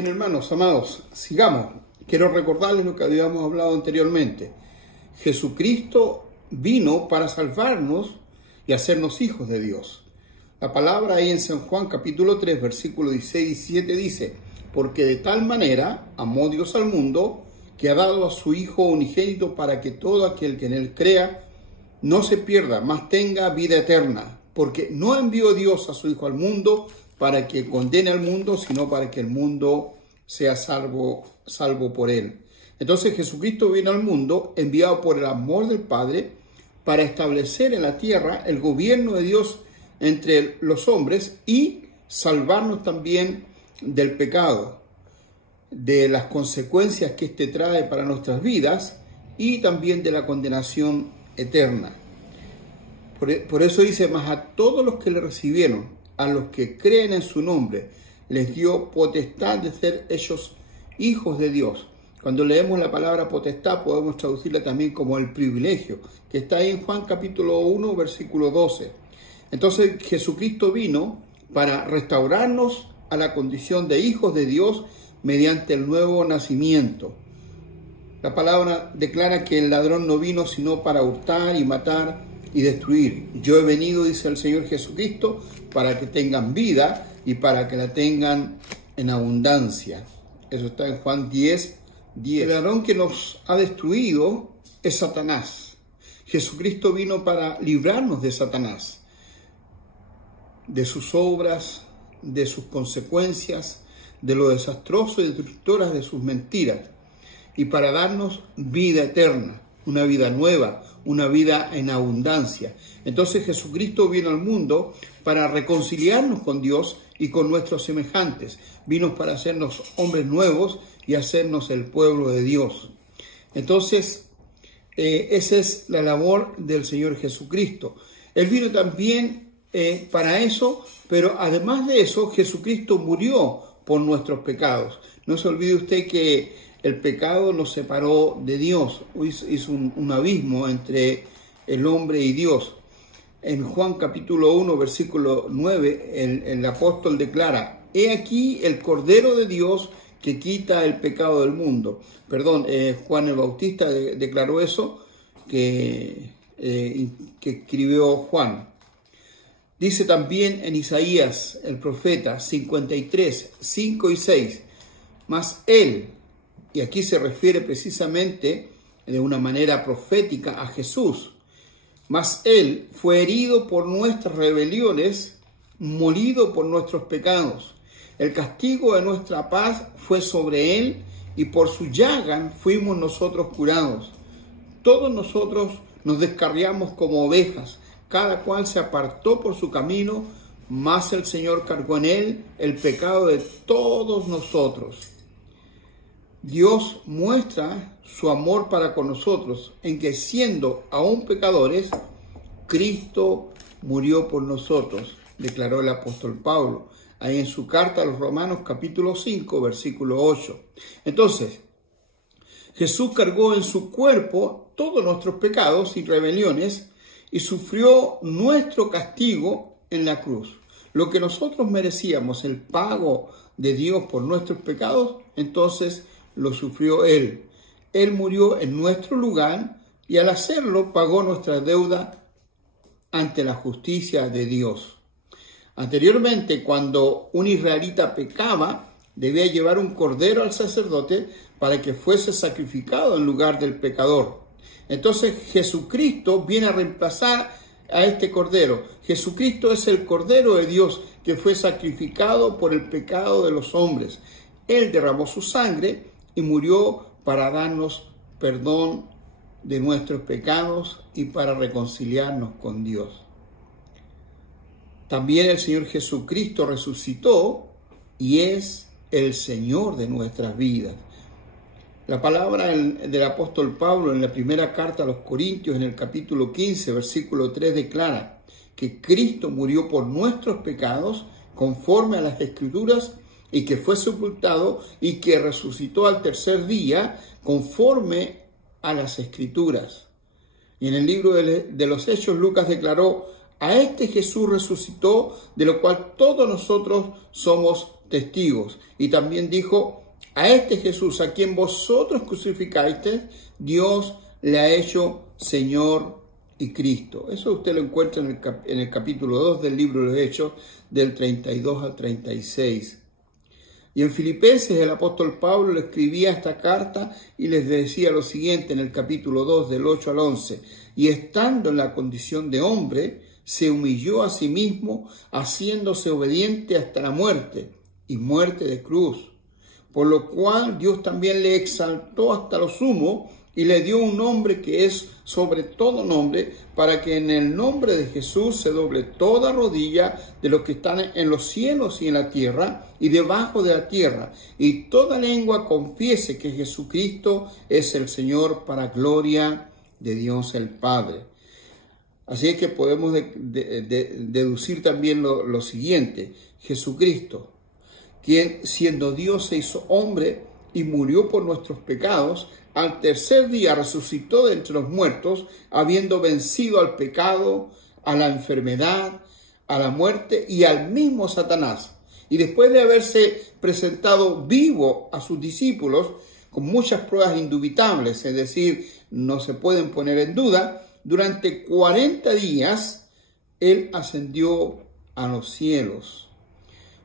Bien, hermanos, amados, sigamos. Quiero recordarles lo que habíamos hablado anteriormente. Jesucristo vino para salvarnos y hacernos hijos de Dios. La palabra ahí en San Juan capítulo 3, versículo 16 y 17 dice: porque de tal manera amó Dios al mundo, que ha dado a su Hijo unigénito, para que todo aquel que en él crea no se pierda, mas tenga vida eterna. Porque no envió Dios a su Hijo al mundo para que condene al mundo, sino para que el mundo sea salvo por él. Entonces Jesucristo vino al mundo enviado por el amor del Padre para establecer en la tierra el gobierno de Dios entre los hombres y salvarnos también del pecado, de las consecuencias que éste trae para nuestras vidas y también de la condenación eterna. Por eso dice: mas a todos los que le recibieron, a los que creen en su nombre, les dio potestad de ser ellos hijos de Dios. Cuando leemos la palabra potestad, podemos traducirla también como el privilegio, que está ahí en Juan capítulo 1, versículo 12. Entonces Jesucristo vino para restaurarnos a la condición de hijos de Dios mediante el nuevo nacimiento. La palabra declara que el ladrón no vino sino para hurtar y matar y destruir. Yo he venido, dice el Señor Jesucristo, para que tengan vida y para que la tengan en abundancia. Eso está en Juan 10, 10. El ladrón que nos ha destruido es Satanás. Jesucristo vino para librarnos de Satanás, de sus obras, de sus consecuencias, de lo desastroso y destructoras de sus mentiras, y para darnos vida eterna, una vida nueva, una vida en abundancia. Entonces Jesucristo vino al mundo para reconciliarnos con Dios y con nuestros semejantes. Vino para hacernos hombres nuevos y hacernos el pueblo de Dios. Entonces, esa es la labor del Señor Jesucristo. Él vino también para eso, pero además de eso, Jesucristo murió por nuestros pecados. No se olvide usted que el pecado nos separó de Dios, hizo un abismo entre el hombre y Dios. En Juan capítulo 1, versículo 9, el apóstol declara: he aquí el Cordero de Dios que quita el pecado del mundo. Juan el Bautista declaró eso que escribió Juan. Dice también en Isaías, el profeta, 53, 5 y 6, mas él, y aquí se refiere precisamente de una manera profética a Jesús, mas él fue herido por nuestras rebeliones, molido por nuestros pecados. El castigo de nuestra paz fue sobre él, y por su llaga fuimos nosotros curados. Todos nosotros nos descarriamos como ovejas, cada cual se apartó por su camino, mas el Señor cargó en él el pecado de todos nosotros. Dios muestra su amor para con nosotros en que, siendo aún pecadores, Cristo murió por nosotros, declaró el apóstol Pablo, ahí en su carta a los Romanos capítulo 5, versículo 8. Entonces, Jesús cargó en su cuerpo todos nuestros pecados y rebeliones y sufrió nuestro castigo en la cruz. Lo que nosotros merecíamos, el pago de Dios por nuestros pecados, entonces lo sufrió Él. Él murió en nuestro lugar y al hacerlo pagó nuestra deuda ante la justicia de Dios. Anteriormente, cuando un israelita pecaba, debía llevar un cordero al sacerdote para que fuese sacrificado en lugar del pecador. Entonces Jesucristo viene a reemplazar a este cordero. Jesucristo es el Cordero de Dios que fue sacrificado por el pecado de los hombres. Él derramó su sangre y murió para darnos perdón de nuestros pecados y para reconciliarnos con Dios. También el Señor Jesucristo resucitó y es el Señor de nuestras vidas. La palabra del apóstol Pablo en la primera carta a los Corintios, en el capítulo 15, versículo 3, declara que Cristo murió por nuestros pecados conforme a las Escrituras, y que fue sepultado y que resucitó al tercer día conforme a las Escrituras. Y en el libro de los Hechos, Lucas declaró: a este Jesús resucitó, de lo cual todos nosotros somos testigos. Y también dijo, a este Jesús, a quien vosotros crucificasteis, Dios le ha hecho Señor y Cristo. Eso usted lo encuentra en el capítulo 2 del libro de los Hechos, del 32 al 36. Y en Filipenses el apóstol Pablo le escribía esta carta y les decía lo siguiente en el capítulo 2 del 8 al 11. Y estando en la condición de hombre, se humilló a sí mismo, haciéndose obediente hasta la muerte, y muerte de cruz. Por lo cual Dios también le exaltó hasta lo sumo, y le dio un nombre que es sobre todo nombre, para que en el nombre de Jesús se doble toda rodilla de los que están en los cielos y en la tierra y debajo de la tierra, y toda lengua confiese que Jesucristo es el Señor, para gloria de Dios el Padre. Así es que podemos deducir también lo siguiente: Jesucristo, quien siendo Dios se hizo hombre y murió por nuestros pecados, al tercer día resucitó de entre los muertos, habiendo vencido al pecado, a la enfermedad, a la muerte y al mismo Satanás. Y después de haberse presentado vivo a sus discípulos, con muchas pruebas indubitables, es decir, no se pueden poner en duda, durante 40 días Él ascendió a los cielos.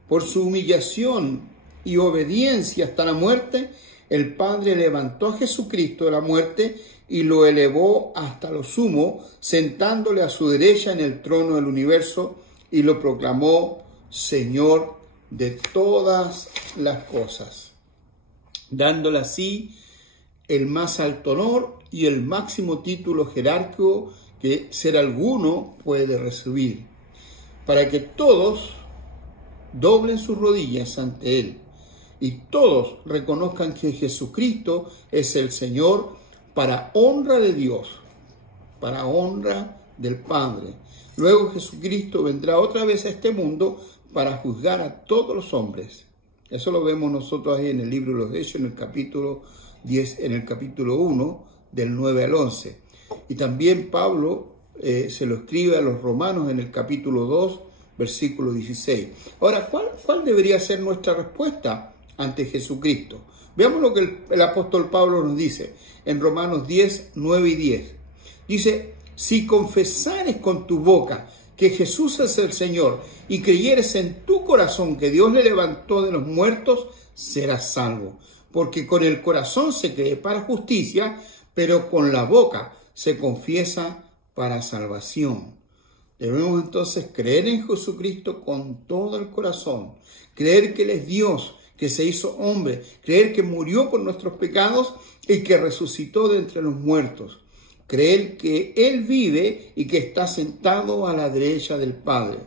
Por su humillación y obediencia hasta la muerte, el Padre levantó a Jesucristo de la muerte y lo elevó hasta lo sumo, sentándole a su derecha en el trono del universo, y lo proclamó Señor de todas las cosas, dándole así el más alto honor y el máximo título jerárquico que ser alguno puede recibir, para que todos doblen sus rodillas ante Él y todos reconozcan que Jesucristo es el Señor, para honra de Dios, para honra del Padre. Luego Jesucristo vendrá otra vez a este mundo para juzgar a todos los hombres. Eso lo vemos nosotros ahí en el libro de los Hechos, en el capítulo 10, en el capítulo 1, del 9 al 11. Y también Pablo se lo escribe a los romanos en el capítulo 2, versículo 16. Ahora, ¿cuál debería ser nuestra respuesta ante Jesucristo? Veamos lo que el apóstol Pablo nos dice en Romanos 10, 9 y 10. Dice, si confesares con tu boca que Jesús es el Señor y creyeres en tu corazón que Dios le levantó de los muertos, serás salvo. Porque con el corazón se cree para justicia, pero con la boca se confiesa para salvación. Debemos entonces creer en Jesucristo con todo el corazón, creer que Él es Dios, que se hizo hombre, creer que murió por nuestros pecados y que resucitó de entre los muertos, creer que Él vive y que está sentado a la derecha del Padre.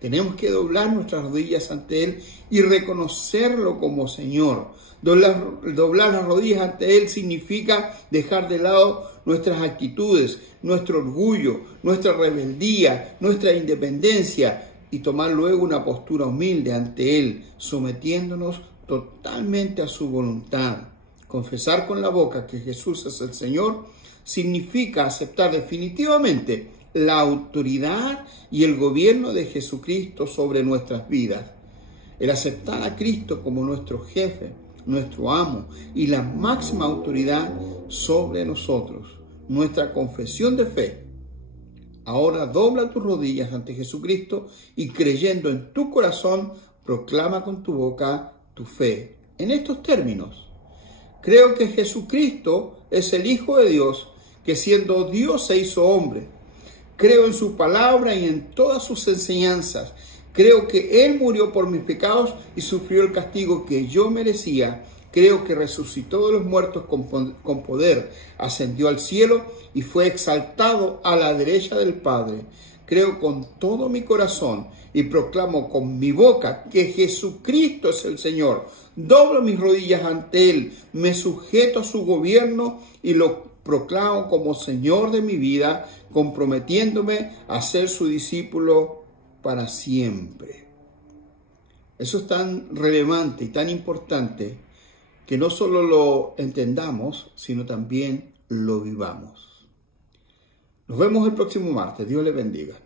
Tenemos que doblar nuestras rodillas ante Él y reconocerlo como Señor. Doblar las rodillas ante Él significa dejar de lado nuestras actitudes, nuestro orgullo, nuestra rebeldía, nuestra independencia, y tomar luego una postura humilde ante Él, sometiéndonos totalmente a su voluntad. Confesar con la boca que Jesús es el Señor significa aceptar definitivamente la autoridad y el gobierno de Jesucristo sobre nuestras vidas. El aceptar a Cristo como nuestro jefe, nuestro amo y la máxima autoridad sobre nosotros. Nuestra confesión de fe. Ahora dobla tus rodillas ante Jesucristo y, creyendo en tu corazón, proclama con tu boca tu fe. En estos términos, creo que Jesucristo es el Hijo de Dios, que siendo Dios se hizo hombre. Creo en su palabra y en todas sus enseñanzas. Creo que Él murió por mis pecados y sufrió el castigo que yo merecía. Creo que resucitó de los muertos con poder, ascendió al cielo y fue exaltado a la derecha del Padre. Creo con todo mi corazón y proclamo con mi boca que Jesucristo es el Señor. Doblo mis rodillas ante Él, me sujeto a su gobierno y lo proclamo como Señor de mi vida, comprometiéndome a ser su discípulo para siempre. Eso es tan relevante y tan importante que no solo lo entendamos, sino también lo vivamos. Nos vemos el próximo martes. Dios le bendiga.